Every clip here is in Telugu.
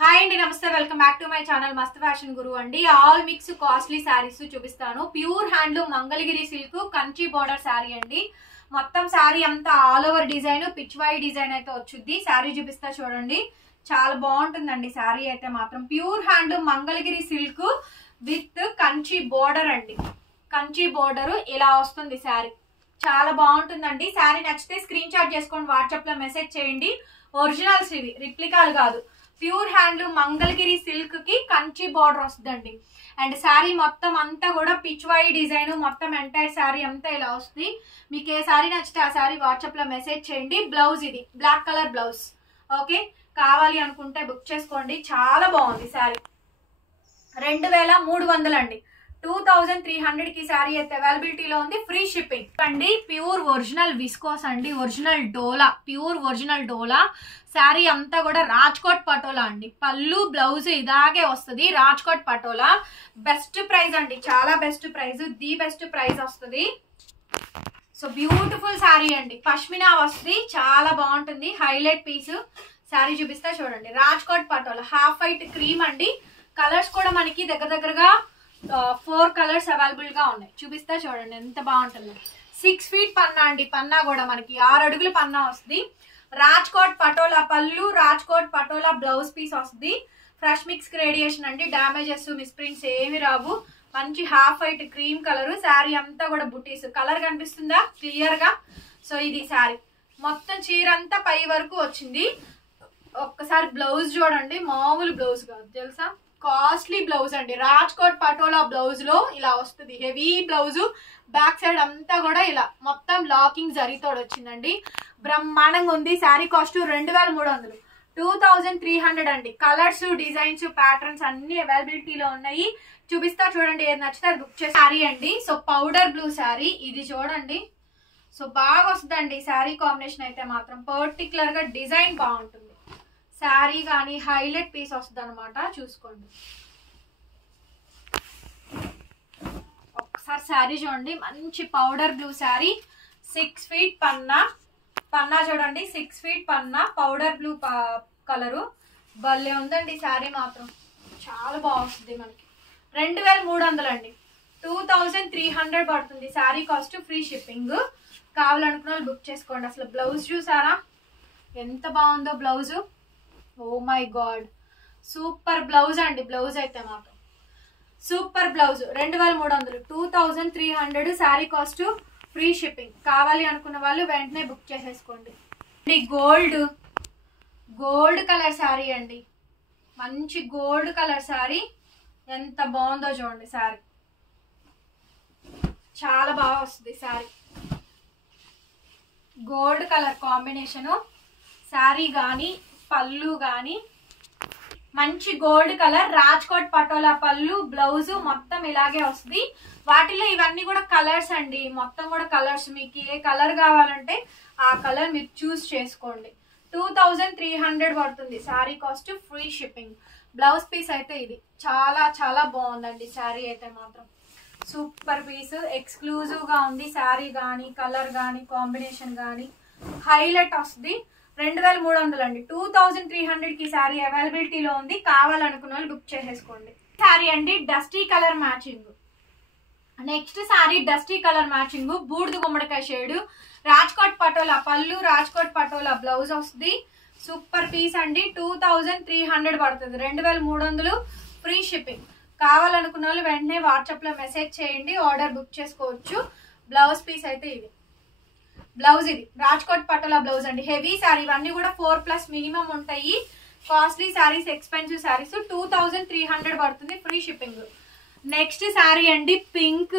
హాయ్ అండి, నమస్తే. Welcome back to my channel Mast fashion guru అండి. ఆల్ మిక్స్ కాస్ట్లీ శారీస్ చూపిస్తాను. Pure handloom Mangalagiri silk Kanchi border sari అండి. మొత్తం శారీ అంతా ఆల్ ఓవర్ డిజైన్, పిచ్ వై డిజైన్ అయితే వచ్చుద్ది. శారీ చూపిస్తా చూడండి, చాలా బాగుంటుందండి. శారీ అయితే మాత్రం pure handloom Mangalagiri silk with Kanchi border అండి. కంచి బోర్డర్ ఇలా వస్తుంది శారీ, చాలా బాగుంటుందండి. శారీ నచ్చితే స్క్రీన్ షాట్ చేసుకొని వాట్సాప్ లో మెసేజ్ చేయండి. ఒరిజినల్స్ ఇవి, రిప్లికాలు కాదు. ప్యూర్ హ్యాండ్లూమ్ మంగళగిరి సిల్క్ కి కంచి బార్డర్ వస్తుందండి. అండ్ శారీ మొత్తం అంతా కూడా పిచ్ వై డిజైన్, మొత్తం ఎంటైర్ శారీ అంతా ఇలా వస్తుంది. మీకు ఏ శారీ నచ్చితే ఆ శారీ వాట్సాప్ లో మెసేజ్ చేయండి. బ్లౌజ్ ఇది బ్లాక్ కలర్ బ్లౌజ్. ఓకే, కావాలి అనుకుంటే బుక్ చేసుకోండి. చాలా బాగుంది శారీ. 2300 అండి. 2300 కి శారీ అయితే అవైలబిలిటీలో ఉంది. ఫ్రీ షిప్పింగ్ అండి. ప్యూర్ ఒరిజినల్ విస్కోస్ అండి, ఒరిజినల్ డోలా, ప్యూర్ ఒరిజినల్ డోలా. శారీ అంతా కూడా రాజ్కోట్ పటోలా అండి. పళ్ళు బ్లౌజ్ ఇలాగే వస్తుంది. రాజ్కోట్ పటోలా బెస్ట్ ప్రైస్ అండి, చాలా best price, the best price వస్తుంది. సో బ్యూటిఫుల్ శారీ అండి. పష్మినా వస్తుంది, చాలా బాగుంటుంది. Highlight piece. శారీ చూపిస్తా చూడండి. Rajkot patola half white cream అండి. కలర్స్ కూడా మనకి దగ్గరగా 4 కలర్స్ అవైలబుల్ గా ఉన్నాయి. చూపిస్తా చూడండి ఎంత బాగుంటుంది. 6 ఫీట్ పన్నా అండి. పన్నా కూడా మనకి 6 అడుగులు పన్నా వస్తుంది. రాజ్కోట్ పటోలా పళ్ళు, రాజ్కోట్ పటోలా బ్లౌజ్ పీస్ వస్తుంది. ఫ్రెష్ మిక్స్ గ్రేడియేషన్ అండి. డ్యామేజెస్, మిస్ప్రింట్స్ ఏమి రావు. మంచి half white cream colour. Sari అంతా కూడా బుటీస్. కలర్ కనిపిస్తుందా క్లియర్ గా? సో ఇది శారీ మొత్తం చీర అంతా పై వరకు వచ్చింది. ఒక్కసారి బ్లౌజ్ చూడండి, మామూలు బ్లౌజ్ కాదు తెలుసా, కాస్ట్లీ బ్లౌజ్ అండి. రాజ్కోట్ పటోలా బ్లౌజ్ లో ఇలా వస్తుంది. Heavy blouse. బ్యాక్ సైడ్ అంతా కూడా ఇలా మొత్తం లాకింగ్ జరీతోడు వచ్చిందండి. బ్రహ్మాండంగా ఉంది. శారీ కాస్ట్ 2300, 2300 అండి. కలర్స్, డిజైన్స్, ప్యాటర్న్స్ అన్ని అవైలబిలిటీలో ఉన్నాయి. చూపిస్తా చూడండి, ఏది నచ్చితే అది బుక్ చేసి. శారీ అండి. సో పౌడర్ బ్లూ శారీ ఇది చూడండి. సో బాగా వస్తుందండి శారీ కాంబినేషన్ అయితే మాత్రం. పర్టికులర్ గా డిజైన్ బాగుంటుంది. శారీ కానీ హైలైట్ పీస్ వస్తుంది అనమాట. చూసుకోండి ఒకసారి శారీ చూడండి. మంచి పౌడర్ బ్లూ శారీ. 6 ఫీట్ పన్నా. పన్నా చూడండి, 6 ఫీట్ పన్నా, పౌడర్ బ్లూ కలరు. భలే ఉందండి శారీ మాత్రం, చాలా బాగుంటుంది. మనకి 2300 అండి. 2300 పడుతుంది. Sari cost free shipping. కావాలనుకున్న వాళ్ళు బుక్ చేసుకోండి. అసలు బ్లౌజ్ చూసారా ఎంత బాగుందో blouse. Oh my God, super blouse అండి. బ్లౌజ్ అయితే మాత్రం super blouse. 2300, 2300 sari cost free shipping. కావాలి అనుకున్న వాళ్ళు వెంటనే బుక్ చేసేసుకోండి. గోల్డ్ కలర్ శారీ అండి. మంచి గోల్డ్ కలర్ శారీ. ఎంత బాగుందో చూడండి శారీ, చాలా బాగా వస్తుంది sari. Gold colour combination. Sari కానీ పళ్ళు కానీ మంచి గోల్డ్ కలర్. రాజ్కోట్ పటోలా పళ్ళు, బ్లౌజ్ మొత్తం ఇలాగే వస్తుంది. వాటిలో ఇవన్నీ కూడా కలర్స్ అండి. మొత్తం కూడా కలర్స్. మీకు ఏ కలర్ కావాలంటే ఆ కలర్ మీరు చూస్ చేసుకోండి. 2300 పడుతుంది. Sari cost free shipping. Blouse piece అయితే ఇది చాలా చాలా బాగుందండి. శారీ అయితే మాత్రం సూపర్ పీస్. ఎక్స్క్లూజివ్ గా ఉంది. శారీ కానీ కలర్ కానీ కాంబినేషన్ కానీ హైలైట్ వస్తుంది. 2300 అండి. 2300 కి శారీ అవైలబిలిటీలో ఉంది. కావాలనుకున్న వాళ్ళు బుక్ చేసేసుకోండి. శారీ అండి dusty colour matching. Next sari dusty colour matching, బూడిద గుమ్మడికాయ షేడ్. రాజ్కోట్ పటోలా పళ్ళు, రాజ్కోట్ పటోలా బ్లౌజ్ వస్తుంది. సూపర్ పీస్ అండి. 2300 పడుతుంది. 2300 ఫ్రీ షిప్పింగ్. కావాలనుకున్న వాళ్ళు వెంటనే వాట్సాప్ లో మెసేజ్ చేయండి, ఆర్డర్ బుక్ చేసుకోవచ్చు. బ్లౌజ్ పీస్ అయితే ఇది బ్లౌజ్. ఇది రాజ్కోట్ పటోలా బ్లౌజ్ అండి. హెవీ శారీ. ఇవన్నీ కూడా 4+ మినిమం ఉంటాయి. Costly saris, expensive saris. 2300 పడుతుంది. Free shipping. నెక్స్ట్ శారీ అండి పింక్.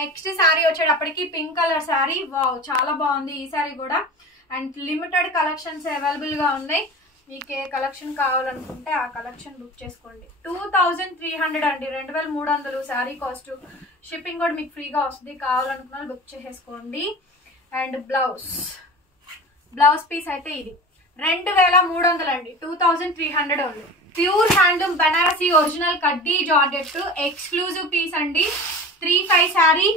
నెక్స్ట్ శారీ వచ్చేటప్పటికి పింక్ కలర్ శారీ. వావ్, చాలా బాగుంది ఈ శారీ కూడా. అండ్ లిమిటెడ్ కలెక్షన్స్ అవైలబుల్ గా ఉన్నాయి. మీకు ఏ కలెక్షన్ కావాలనుకుంటే ఆ కలెక్షన్ బుక్ చేసుకోండి. 2300 అండి. 2300 శారీ కాస్ట్. షిప్పింగ్ కూడా మీకు ఫ్రీగా వస్తుంది. కావాలనుకున్న బుక్ చేసేసుకోండి. అండ్ బ్లౌజ్ పీస్ అయితే ఇది 2300 అండి. 2300 ఉంది. ప్యూర్ హ్యాండ్లూమ్ బనారసి ఒరిజినల్ కడ్డీ జార్జెట్ ఎక్స్క్లూజివ్ పీస్ అండి. 3/5 శారీ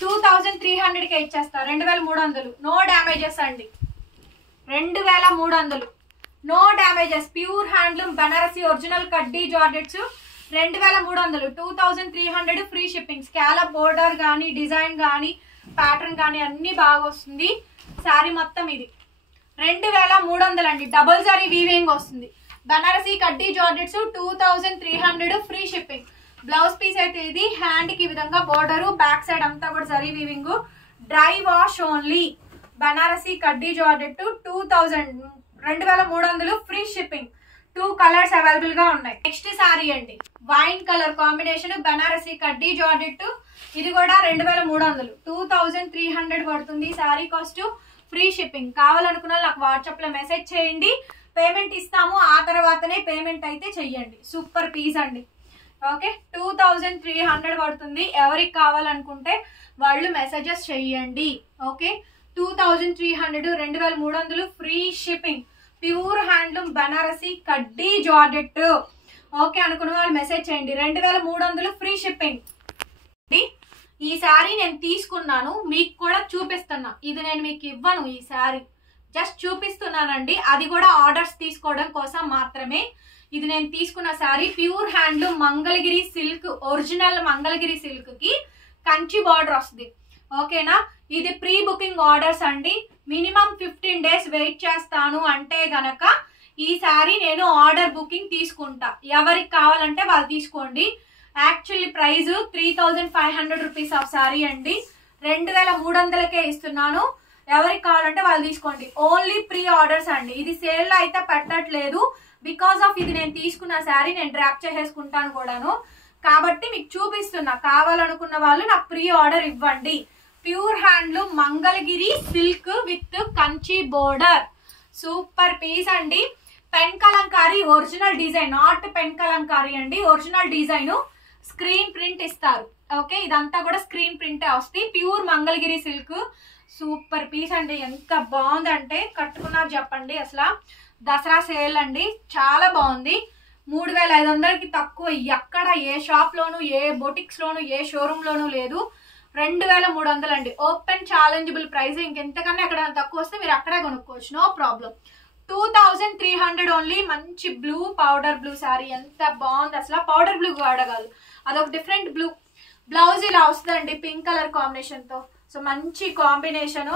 2300 కే ఇచ్చేస్తా. 2300, నో డ్యామేజెస్ అండి. 2300 no damages, pure handloom Banarasi original kaddi georgettes 2300, 2300 free shipping. Scallop border కానీ డిజైన్ కానీ ప్యాటర్న్ కానీ అన్ని బాగా వస్తుంది. శారీ మొత్తం ఇది 2300 అండి. డబుల్ జరీ వీవింగ్ వస్తుంది. బనారసి కడ్డీ georgettes 2300 free shipping. Blouse piece అయితే ఇది హ్యాండ్ కి విధంగా బోర్డర్, బ్యాక్ సైడ్ అంతా కూడా zari weaving. Dry wash only. Banarasi kaddi georgette 2300 free shipping. 2 colours available గా ఉన్నాయి. నెక్స్ట్ సారీ అండి, wine colour combination Banarasi kaddi georgette. ఇది కూడా 2300, 2300 పడుతుంది. Sari cost free shipping. కావాలనుకున్న నాకు వాట్సాప్ లో మెసేజ్ చేయండి, పేమెంట్ ఇస్తాము. ఆ తర్వాతనే పేమెంట్ అయితే చెయ్యండి. సూపర్ పీస్ అండి. ఓకే, 2300 పడుతుంది. ఎవరికి కావాలనుకుంటే వాళ్ళు మెసేజెస్ చెయ్యండి. Okay, 2300, 2300 free shipping. Pure handloom Banarasi kaddi georgette. Okay అనుకున్న వాళ్ళు మెసేజ్ చేయండి. 2300 ఫ్రీ షిప్పింగ్. ఈ శారీ నేను తీసుకున్నాను, మీకు కూడా చూపిస్తున్నా. ఇది నేను మీకు ఇవ్వను, ఈ శారీ జస్ట్ చూపిస్తున్నానండి. అది కూడా ఆర్డర్స్ తీసుకోవడం కోసం మాత్రమే. ఇది నేను తీసుకున్న sari pure handloom Mangalagiri silk, original Mangalagiri silk కి కంచి బార్డర్ వస్తుంది. ఓకేనా, ఇది ప్రీ బుకింగ్ ఆర్డర్స్ అండి. మినిమం 15 days వెయిట్ చేస్తాను అంటే గనక ఈ శారీ నేను ఆర్డర్ బుకింగ్ తీసుకుంటా. ఎవరికి కావాలంటే వాళ్ళు తీసుకోండి. Actually price 3500 rupees of sari అండి. 2300కే ఇస్తున్నాను. ఎవరికి కావాలంటే వాళ్ళు తీసుకోండి. ఓన్లీ ప్రీ ఆర్డర్స్ అండి. ఇది సేల్ లో అయితే పెట్టట్లేదు. బికాస్ ఆఫ్ ఇది నేను తీసుకున్న శారీ నేను డ్రాప్ చేసేసుకుంటాను కూడాను. కాబట్టి మీకు చూపిస్తున్నా. కావాలనుకున్న వాళ్ళు నాకు ప్రీ ఆర్డర్ ఇవ్వండి. Pure handloom Mangalagiri silk with Kanchi border. Super piece అండి. Pen kalamkari original design, not pen kalamkari అండి. ఒరిజినల్ డిజైన్ స్క్రీన్ ప్రింట్ ఇస్తారు. ఓకే, ఇదంతా కూడా స్క్రీన్ ప్రింటే వస్తాయి. Pure Mangalagiri silk. Super piece అండి. ఎంత బాగుందంటే కట్టుకున్నారు చెప్పండి. అసలు దసరా సేల్ అండి, చాలా బాగుంది. 3500కి తక్కువ ఎక్కడ ఏ షాప్ లోను, ఏ బొటిక్స్ లోను, ఏ షోరూమ్ లోను లేదు. 2300 అండి. Open challengeable price. ఇంకెంతకన్నా ఎక్కడ తక్కువ వస్తే మీరు అక్కడే కొనుక్కోవచ్చు, నో ప్రాబ్లం. 2300 ఓన్లీ. మంచి బ్లూ, పౌడర్ బ్లూ శారీ. ఎంత బాగుంది అసలు. పౌడర్ బ్లూ వాడగలరు, అదొక డిఫరెంట్ బ్లూ. బ్లౌజ్ ఇలా వస్తుందండి పింక్ కలర్ కాంబినేషన్ తో. సో మంచి కాంబినేషన్,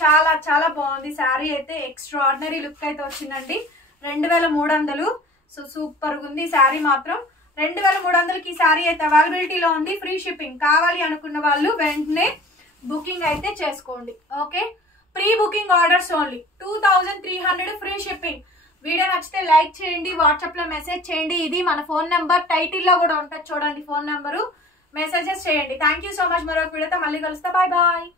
చాలా చాలా బాగుంది. శారీ అయితే ఎక్స్ట్రాడినరీ లుక్ అయితే వచ్చిందండి. 2300. సో సూపర్ ఉంది శారీ మాత్రం. 2300కి శారీ అయితే అవైలబిలిటీలో ఉంది. Free shipping. కావాలి అనుకున్న వాళ్ళు వెంటనే బుకింగ్ అయితే చేసుకోండి. Okay, pre booking orders only. 2300 free shipping. Video నచ్చితే లైక్ చేయండి, వాట్సాప్ లో మెసేజ్ చేయండి. ఇది మన ఫోన్ నెంబర్, టైటిల్ లో కూడా ఉంటుంది చూడండి ఫోన్ నెంబరు. మెసేజెస్ చేయండి. Thank you so much. మరొక వీడియోతో మళ్ళీ కలుస్తా. Bye bye.